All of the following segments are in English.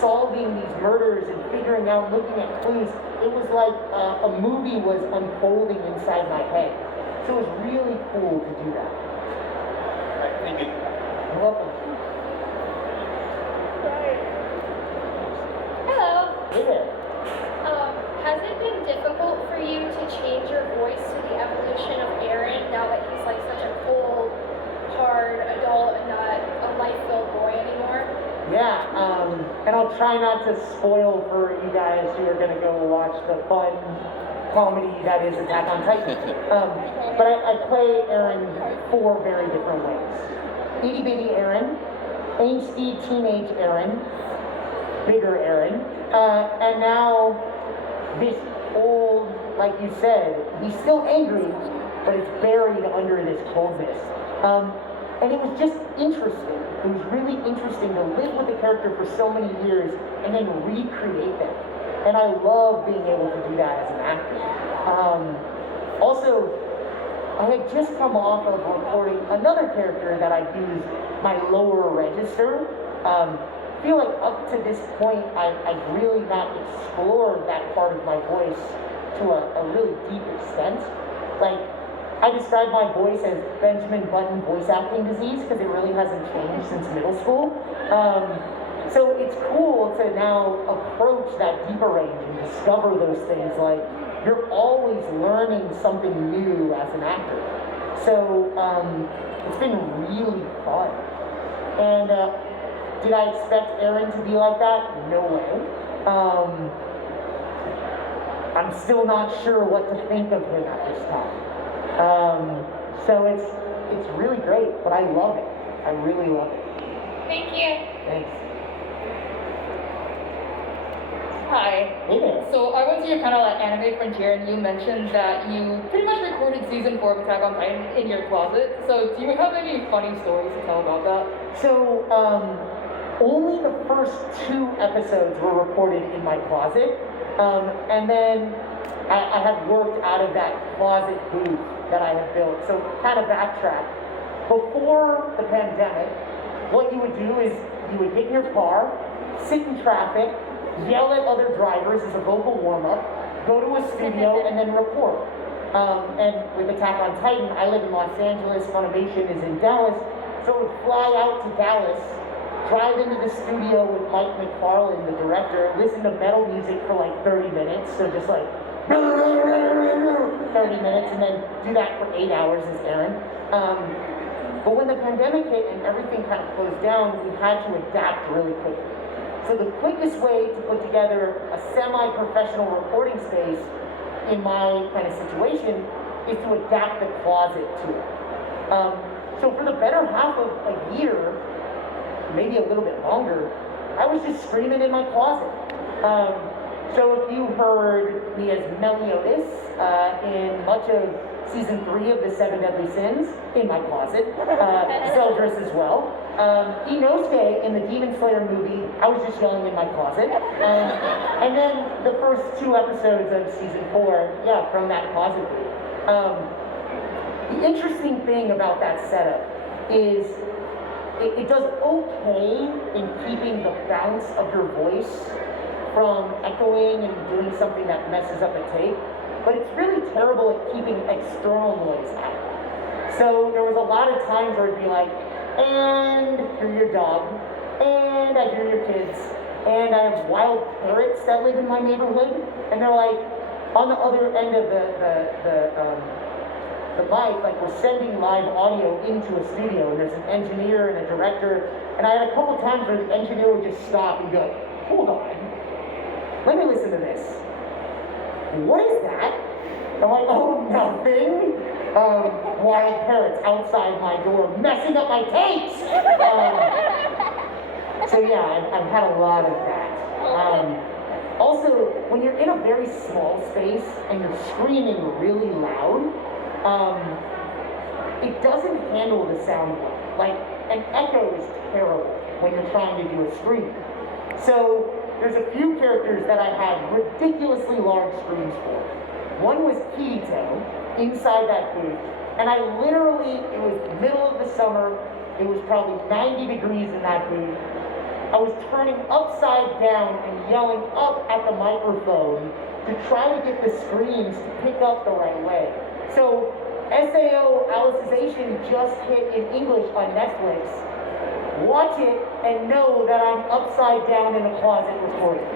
solving these murders and figuring out, looking at clues. It was like a movie was unfolding inside my head. So it was really cool to do that. All right, thank you. You're welcome. Hello. Hey there. Has it been difficult for you to change your voice to the evolution of Aaron now that he's like such a cold, hard adult and not a life-filled boy anymore? Yeah, and I'll try not to spoil for you guys who are going to go watch the fun comedy that is Attack on Titan. But I play Aaron 4 very different ways. Itty bitty Aaron, angsty teenage Aaron, bigger Aaron, and now this old, like you said, he's still angry, but it's buried under this coldness. And it was just interesting. It was really interesting to live with the character for so many years and then recreate them. And I love being able to do that as an actor. Also, I had just come off of recording another character that I used my lower register. I feel like up to this point, I've really not explored that part of my voice to a really deep extent. Like, I describe my voice as Benjamin Button voice acting disease because it really hasn't changed since middle school. So it's cool to now approach that deeper range and discover those things. Like, you're always learning something new as an actor. So it's been really fun. And did I expect Aaron to be like that? No way. I'm still not sure what to think of him at this time. So it's really great, but I love it. I really love it. Thank you. Thanks. Hi. Hey there. So I went to your channel at Anime Frontier and you mentioned that you pretty much recorded season 4 of Attack on Titan in your closet. So do you have any funny stories to tell about that? So only the first 2 episodes were recorded in my closet, and then I had worked out of that closet booth that I had built. So kind of backtrack. Before the pandemic, what you would do is you would get in your car, sit in traffic, yell at other drivers as a vocal warm-up, go to a studio, and then record. And with Attack on Titan, I live in Los Angeles, Funimation is in Dallas, so I would fly out to Dallas, drive into the studio with Mike McFarlane, the director, listen to metal music for like 30 minutes, so just like 30 minutes, and then do that for 8 hours as Aaron. But when the pandemic hit and everything kind of closed down, we had to adapt really quickly. So the quickest way to put together a semi-professional recording space in my kind of situation is to adapt the closet to it. So for the better half of a year, maybe a little bit longer, I was just screaming in my closet. So if you heard me as Meliodas in much of season 3 of the 7 Deadly Sins, in my closet, Zeldris as well. Inosuke in the Demon Slayer movie, I was just yelling in my closet. And then the first 2 episodes of season 4, yeah, from that closet booth. The interesting thing about that setup is it does okay in keeping the bounce of your voice from echoing and doing something that messes up a tape, but it's really terrible at keeping external noise out. So there was a lot of times where it'd be like, and hear your dog, and I hear your kids, and I have wild parrots that live in my neighborhood, and they're like, on the other end of the mic, like we're sending live audio into a studio, and there's an engineer and a director, and I had a couple times where the engineer would just stop and go, hold on, let me listen to this. What is that? I'm like, oh, nothing. Wild parrots outside my door messing up my tapes. So yeah, I've had a lot of that. Also, when you're in a very small space and you're screaming really loud, it doesn't handle the sound well. Like, an echo is terrible when you're trying to do a scream. So there's a few characters that I had ridiculously large screams for. One was Kirito, inside that booth, and I literally, it was middle of the summer, it was probably 90 degrees in that booth, I was turning upside down and yelling up at the microphone to try to get the screams to pick up the right way. So SAO Alicization just hit in English on Netflix. Watch it and know that I'm upside down in a closet recording.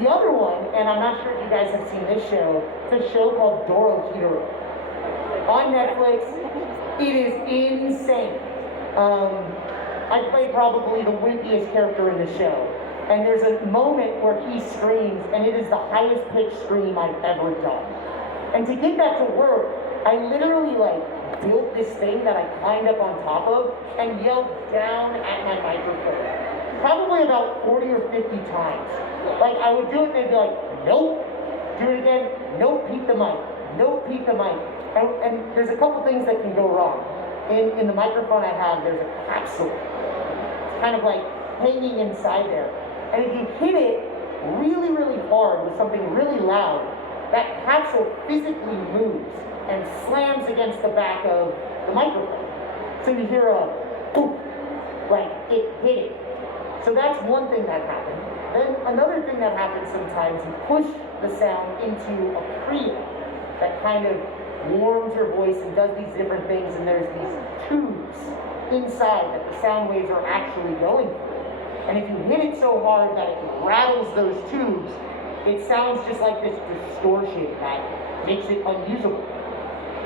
The other one, and I'm not sure if you guys have seen this show, it's a show called Kirito. On Netflix, it is insane. I play probably the wimpiest character in the show. And there's a moment where he screams, and it is the highest pitched scream I've ever done. And to get that to work, I literally built this thing that I climbed up on top of and yelled down at my microphone. Probably about 40 or 50 times. I would do it and they'd be like, nope. Do it again, nope, peep the mic. Nope, peep the mic. And there's a couple things that can go wrong. In the microphone I have, there's a capsule. It's kind of hanging inside there. And if you hit it really, really hard with something really loud, that capsule physically moves and slams against the back of the microphone. So you hear a poof, it hit it. So that's one thing that happened. Then another thing that happens sometimes, you push the sound into a preamp that kind of warms your voice and does these different things, and there's these tubes inside that the sound waves are actually going through. And if you hit it so hard that it rattles those tubes, it sounds just like this distortion that makes it unusable.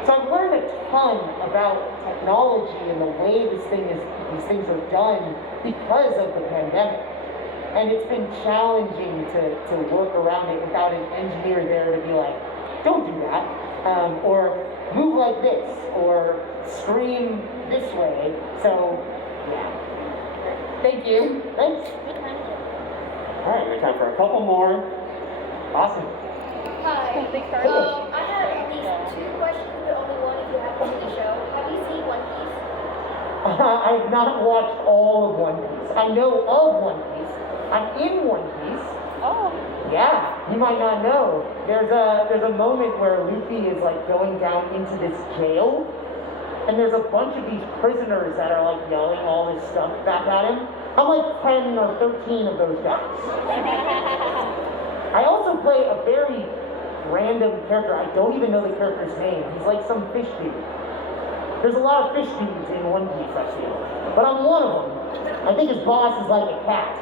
So I've learned a ton about technology and the way these things are done because of the pandemic. And it's been challenging to work around it without an engineer there to be like, don't do that, or move like this, or scream this way. So, yeah. Thank you. Thanks. All right, we have time for a couple more. Awesome. Hi. I have at least 2 questions, but only one if you haven't seen the show. Have you seen One Piece? I've not watched all of One Piece. I know of One Piece. I'm in One Piece. Oh. Yeah, you might not know. There's a moment where Luffy is going down into this jail, and there's a bunch of these prisoners that are yelling all this stuff back at him. I'm 10 or 13 of those guys. I also play a very random character. I don't even know the character's name. He's some fish dude. There's a lot of fish dudes in One Piece, I feel. But I'm one of them. I think his boss is like a cat.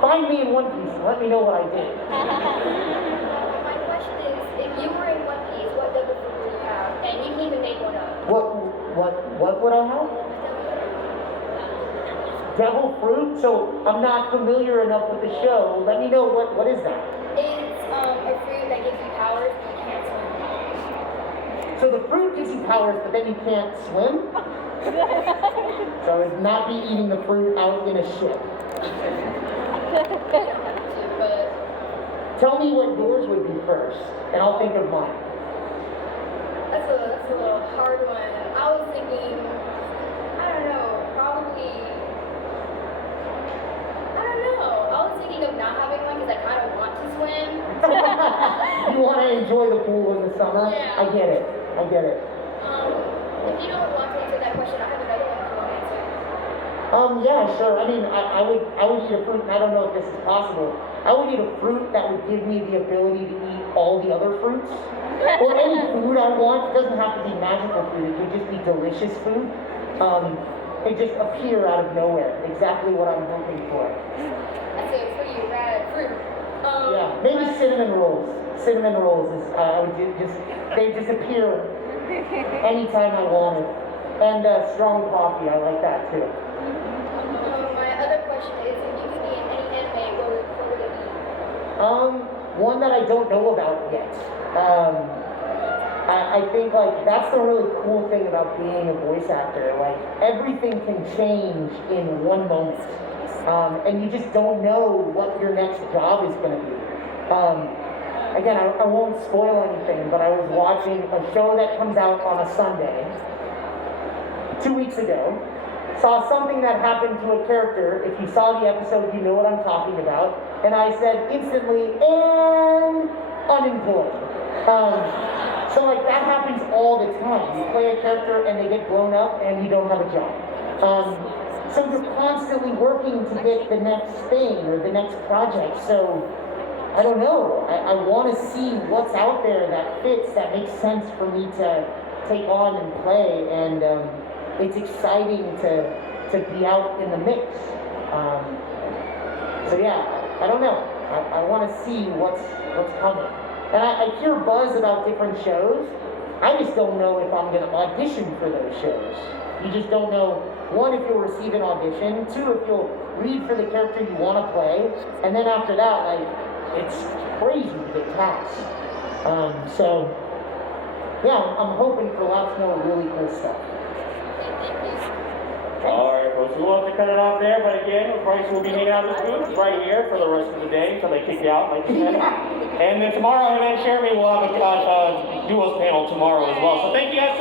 Find me in One Piece and let me know what I did. My question is, if you were in One Piece, what double fruit would you have? And you can even make one up. What would I have? Devil fruit? So I'm not familiar enough with the show. Let me know what is that? It's a fruit that gives you powers, but you can't swim. So the fruit gives you powers, but then you can't swim? So it's not be eating the fruit out in a ship. But Tell me what yours would be first, and I'll think of mine. that's a little hard one. I was thinking, I don't know, probably, I don't know. I was thinking of not having one because I kind of want to swim. You want to enjoy the pool in the summer? Yeah. I get it. If you don't want to answer that question, I have another one if you want to answer. Yeah, sure. I mean, I would eat a fruit, and I don't know if this is possible. I would eat a fruit that would give me the ability to eat all the other fruits. Or any food I want. It doesn't have to be magical food. It could just be delicious food. It just appear out of nowhere. Exactly what I'm hoping for. That's a pretty rad fruit. Yeah, maybe cinnamon rolls. Cinnamon rolls is they just appear anytime I want it. And strong coffee, I like that too. My other question is, if you could be in any anime, what would it be? One that I don't know about yet. I think that's the really cool thing about being a voice actor. Everything can change in one moment. And you just don't know what your next job is going to be. Again, I won't spoil anything, but I was watching a show that comes out on a Sunday 2 weeks ago. Saw something that happened to a character. If you saw the episode, you know what I'm talking about. And I said instantly, and unemployed. So that happens all the time. You play a character and they get blown up and you don't have a job. So you're constantly working to get the next thing or the next project. So I don't know. I want to see what's out there that fits, that makes sense for me to take on and play. And it's exciting to be out in the mix. So yeah, I don't know. I want to see what's coming. And I hear buzz about different shows. I just don't know if I'm going to audition for those shows. You just don't know, one, if you'll receive an audition, two, if you'll read for the character you want to play, and then after that, like, it's crazy to get cast. So, yeah, I'm hoping for lots more really cool stuff. Alright, folks, we'll have to cut it off there, but again, Bryce will be hanging out in the booth right here for the rest of the day until they kick you out, like you said. And then tomorrow, him and Jeremy will have a duos panel tomorrow as well. So thank you guys so